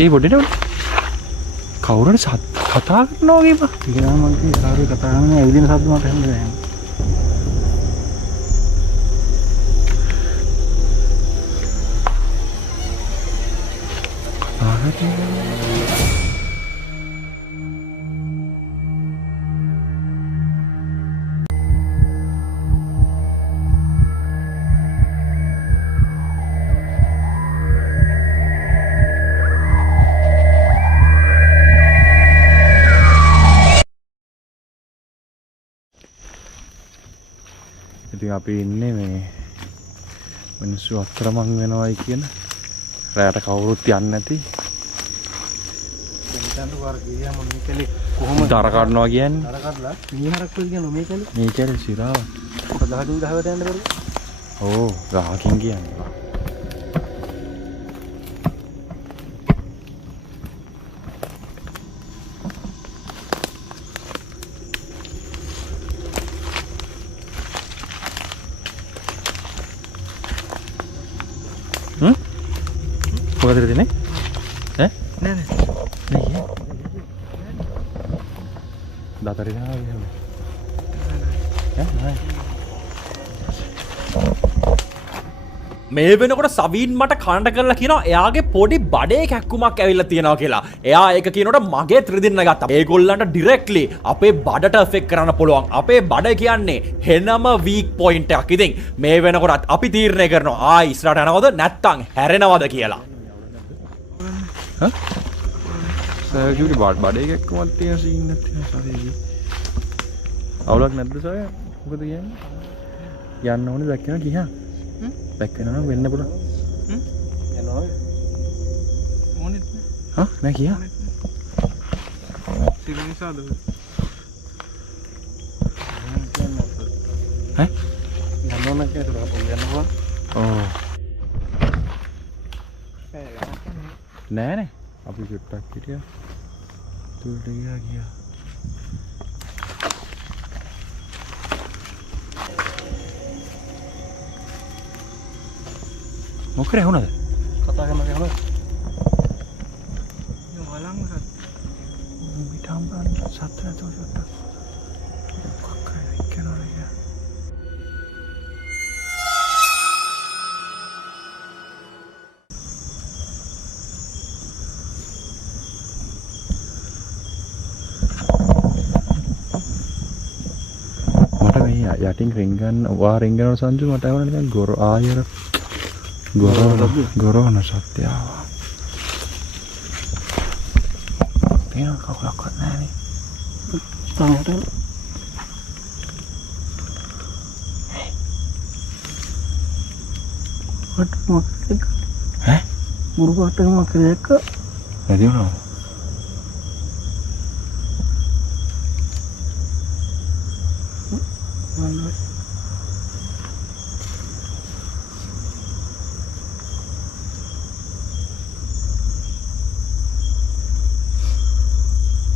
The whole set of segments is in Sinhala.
ඒ පොඩිට කවුරුහරි කතා කරනවා වගේ බා. ඒක නම් මම කිව්වේ කාරුවේ කතා කරන්නේ ඇවිදින සද්ද මට හෙන්නේ නැහැ. ඉතින් අපි ඉන්නේ මේ මිනිස්සු අතරමං වෙනවයි කියන රැයට කවුරුත් යන්නේ නැති දැන් වාර ගියා මම මේ කලේ කොහොමද දර කඩනවා කියන්නේ දර කඩලා මිනිහරක් වෙල් කියන මේ කලේ මේ කැලේ සිරාව ගහඩු ගහවට යන්න බැරිද? ඕ ගහකින් කියන්නේ මොකද දෙන්නේ ඈ නෑ නෑ නෑ දාතරේ නා නෑ මේ වෙනකොට සවීන් මට කණ්ඩ කරලා කියනවා එයාගේ පොඩි බඩේ කැක්කුමක් ඇවිල්ලා තියෙනවා කියලා. එයා ඒක කියනකොට මගේ ත්‍රිදින්න ගත්තා. ඒගොල්ලන්ට ඩිරෙක්ට්ලි අපේ බඩට එෆෙක්ට් කරන්න පුළුවන්. අපේ බඩ කියන්නේ හෙනම වීක් පොයින්ට් එකක්. ඉතින් මේ වෙනකොට අපි තීරණය කරනවා ආයි ඉස්සරහට යනවද නැත්නම් හැරෙනවද කියලා. සයකිට බඩේ කැක්කුමක් තියෙන සීන් එකක් තියෙනවා සරේ. අවුලක් නැද්ද සය? මොකද කියන්නේ? යන්න ඕනේ දැක්කම ගියා. දැක්කනවා වෙන්න පුළුවන්. යනවා. මොනිට නෑ. හා නෑ ගියා. සිරිනිසාද? ඈ? යනවා නම් ඒක යනවා. ඕ. නෑනේ. අපි චුට්ටක් හිටියා. තුලට ගියා. මොකද වුණාද? කතා කරනවා කියනවා. වලංගුරත්. මිටම්බන් සත්‍ය තෝෂට. කොක්කයි කියනවා. මට මේ යටින් රින්ගන් වා රින්ගන සංජු මට වුණා නිකන් ගොර ආයර ගොරෝන සත්‍යාව. පේන කවුලක්වත් නැහැ නේ. තාමට වට මොකක්ද? ඈ? මුරුකට මොකක්ද එක? නැති වුණා.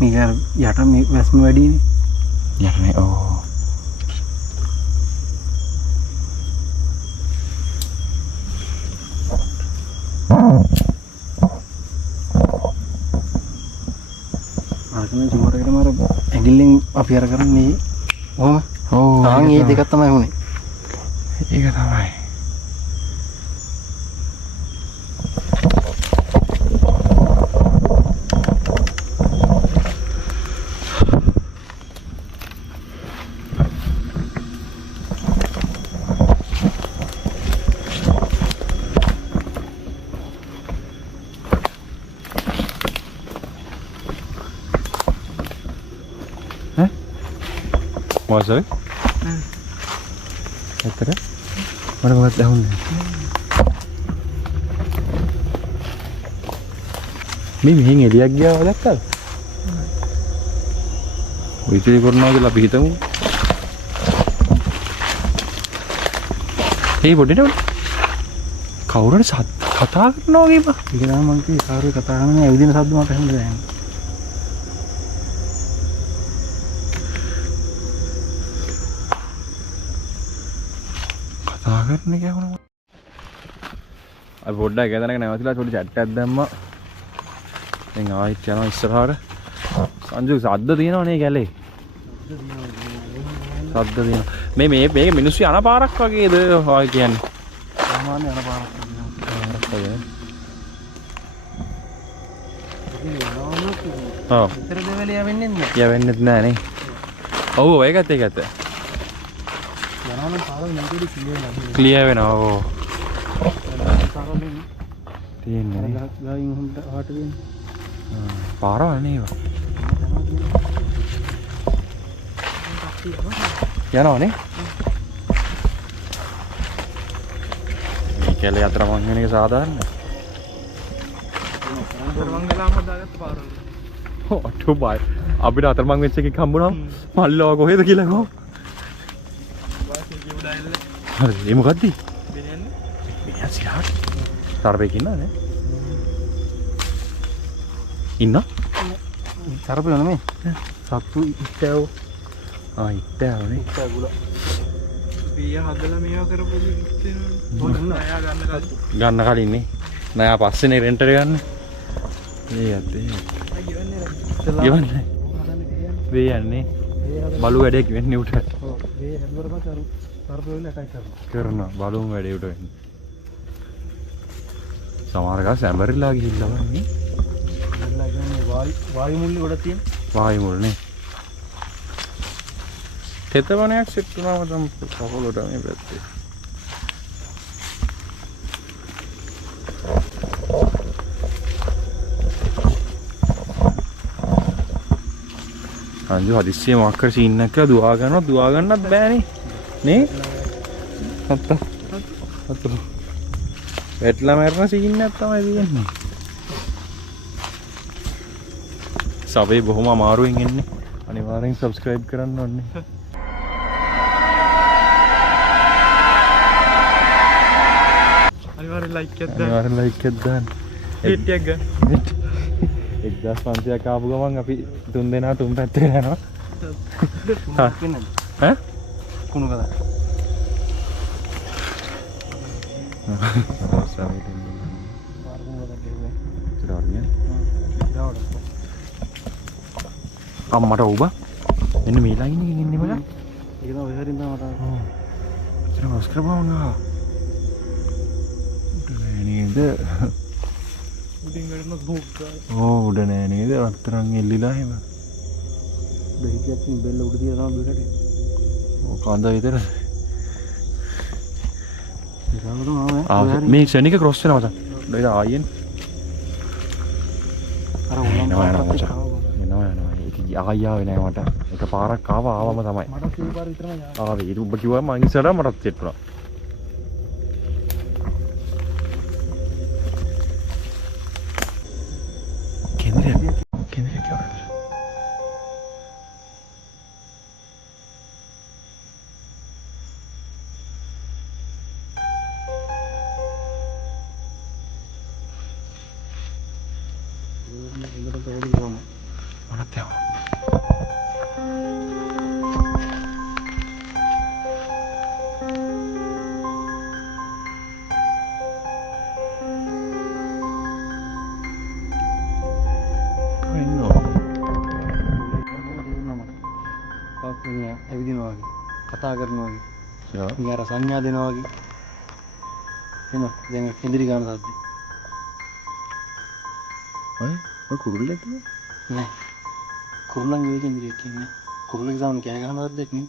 මේක යට මේ වැස්ම වැඩිනේ. යන්නේ ඕ. ආකම ජුමරකට මාර ඇඟිල්ලෙන් අපි අර කරන්නේ කොහොම? ඕ. ආන් මේ දෙකක් තමයි වුනේ. ඒක තමයි. මොකද? ඇත්තට? මට මොකක්ද ඇහුන්නේ? මේ මෙහෙන් එළියක් ගියාව දැක්කද? විචේ කරනවා කියලා අපි හිතමු. ඒ පොඩිට කවුරුහරි කතා කරනවා වගේ බා. ඒක නම් මම කිව්වේ කාරුවේ කතා කරන්නේ ඇවිදින සද්ද මට හෙන්නේ නැහැ. කරන එක අපි පොඩ්ඩක් එක තැනක නැවතිලා චොටි චැට් එකක් දැම්මා. දැන් ආයෙත් යනවා ඉස්සරහට. සංජු සද්ද තියෙනවනේ ගැලේ. සද්ද තියෙනවා. මේ මිනිස්සු යන පාරක් වගේද ඔය කියන්නේ? සාමාන්‍ය යන පාරක් වගේ. ඔව්. විතර දෙවලිය වෙන්නේ නැහැ. යවෙන්නෙත් නෑ නේ. ඔව් ඒකත්. යනවනම් පාරවල් නැතිද ක්ලියර් වෙනවා. ඔව්. පාරවල් තියෙන්නේ. ගාවින් හොන්ට හාට වෙන්නේ. පාරවල් නේව. යනවනේ. මේ කැලේ අතරමං වෙන එක සාධාරණයි. අතරමං වෙලාම දාගත්ත පාරවල්. ඔව් අටෝ බයි. අපිට අතරමං වෙච්ච එකක් හම්බුනම මල්ලව කොහෙද කියලා කොහොම. හරි ඒ මොකද්ද? බෙනියන්නේ සිරාට. තරපේක ඉන්නවනේ. ඉන්න? තරපේ නෙමෙයි. සත්තු ඉත්තව. ඉත්තවනේ. ඉත්තගුල. බිය හදලා මේවා කරපු ඉත්තේනවනේ. අයා ගන්න කලින් නේ. නෑ පස්සේනේ රෙන්ට් එක ගන්න. ඒත් ගෙවන්නේ. වේ යන්නේ. බලු වැඩේ වෙන්නේ උට. ඔව්. මේ හැදුවරම කරු. තරපේ වල එකයි කරනවා. බලුම් වැඩේ උට වෙන්නේ. සමහර ගා සැඹරිලා ගිහිල්ලා වන්නේ. එල්ලා කියන්නේ වායු මුල්ලේ ගොඩක් තියෙන. වායු මුල් නේ. තෙතවණයක් සෙට් වුණාම තමයි කවලොට මේ පැත්තේ. අන්ජු හදිස්සිය මොකක් කර සීන් එකක් කියලා දුවා ගන්නත් බෑනේ නේ අත්ත වැටලා මරන සීන් එකක් තමයි තියෙන්නේ. සබේ බොහොම අමාරුවෙන් එන්නේ. අනිවාර්යෙන් subscribe කරන්න ඕනේ. අනිවාර්යෙන් like එකක් අනිවාර්යෙන් like එකක් දාන්න. hit එකක් ගන්න. 1500ක් ආපු ගමන් අපි තුන් දෙනා තුන් පැත්තේ යනවා. ඈ? කුණු කතා. අම්මට ඔබ මෙන්න මේ ලයින් එකකින් ඉන්නේ බලන්න. ඒක තමයි ඔය හරින් තමයි මට. ඔව්. ඒක ස්ක්‍රබවුනා. උඩ නේද? උඩින් ගන්න භෝග. ඕ උඩ නෑ නේද? අතරන් එල්ලිලා එහෙම. බෙහෙතියක් තින් බෙල්ල උඩ තියලා තමයි බෙහෙතේ. ඔව් කඳ විතර. මේ මේ ක්ෂණික ක්‍රොස් වෙනවා මචං. ඒක ආයෙත් අර උලම් යනවා. ඒක ආයෙ නෑ මට. එක පාරක් ආවම තමයි. මට කී පාර විතරම යා. ආවේ. ඒක ඔබ කිව්වම මං ඉස්සරහ මටත් සෙට් වුණා. කෙන්දේ කියවල. මනත් යනවා. ඇවිදිනවා වගේ කතා කරනවා වගේ යා. ඉතින් අර සංඥා දෙනවා වගේ එනවා දැන් ඉදිරි ගන්න සද්ද ඔය කුරුල්ලෙක් නෑ කුරුල්ලන් වෙයි ඉදිරිය කියන්නේ කුරුල්ලෙක් සාමන කෑ ගහන සද්දයක් නේ